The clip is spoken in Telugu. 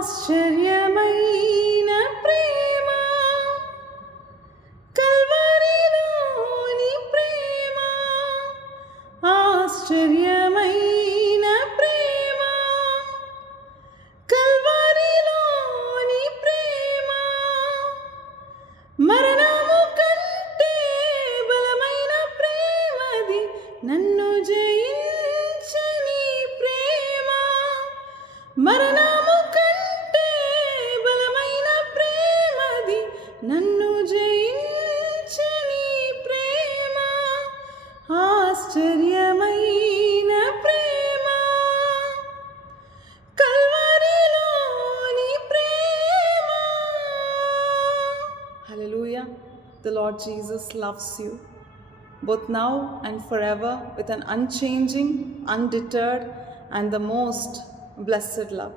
ఆశ్చర్యమైన ప్రేమ, కల్వరిలోని ప్రేమ, ఆశ్చర్యమైన ప్రేమ, కల్వరిలోని ప్రేమ, మరణము కంటే బలమైన ప్రేమది, నన్ను జయించని ప్రేమ, మరణము కంటే బలమైన ప్రేమది, నన్ను జయించని ప్రేమ, ఆశ్చర్యమైన ప్రేమ, కల్వరిలోని ప్రేమ. Hallelujah. The Lord Jesus loves you, both now and forever, with an unchanging, undeterred, and the most blessed love.